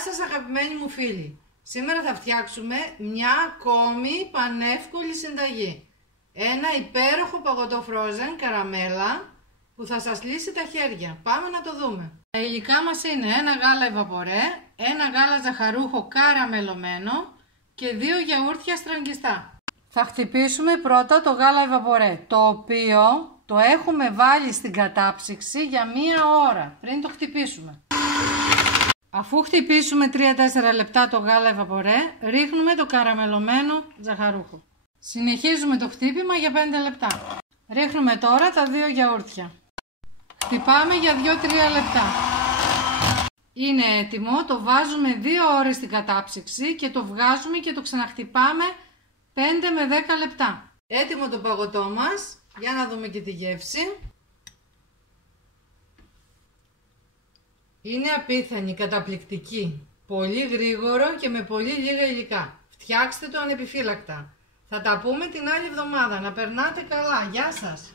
Γεια σας αγαπημένοι μου φίλοι. Σήμερα θα φτιάξουμε μια ακόμη πανεύκολη συνταγή. Ένα υπέροχο παγωτό frozen καραμέλα που θα σας λύσει τα χέρια. Πάμε να το δούμε. Τα υλικά μας είναι ένα γάλα ευαπορέ, ένα γάλα ζαχαρούχο καραμελωμένο και 2 γιαούρτια στραγγιστά. Θα χτυπήσουμε πρώτα το γάλα ευαπορέ, το οποίο το έχουμε βάλει στην κατάψυξη για 1 ώρα πριν το χτυπήσουμε. Αφού χτυπήσουμε 3-4 λεπτά το γάλα ευαπορέ, ρίχνουμε το καραμελωμένο ζαχαρούχο. Συνεχίζουμε το χτύπημα για 5 λεπτά. Ρίχνουμε τώρα τα 2 γιαούρτια. Χτυπάμε για 2-3 λεπτά. Είναι έτοιμο, το βάζουμε 2 ώρες στην κατάψυξη και το βγάζουμε και το ξαναχτυπάμε 5 με 10 λεπτά. Έτοιμο το παγωτό μας, για να δούμε και τη γεύση. Είναι απίθανη, καταπληκτική, πολύ γρήγορο και με πολύ λίγα υλικά. Φτιάξτε το ανεπιφύλακτα. Θα τα πούμε την άλλη εβδομάδα. Να περνάτε καλά. Γεια σας!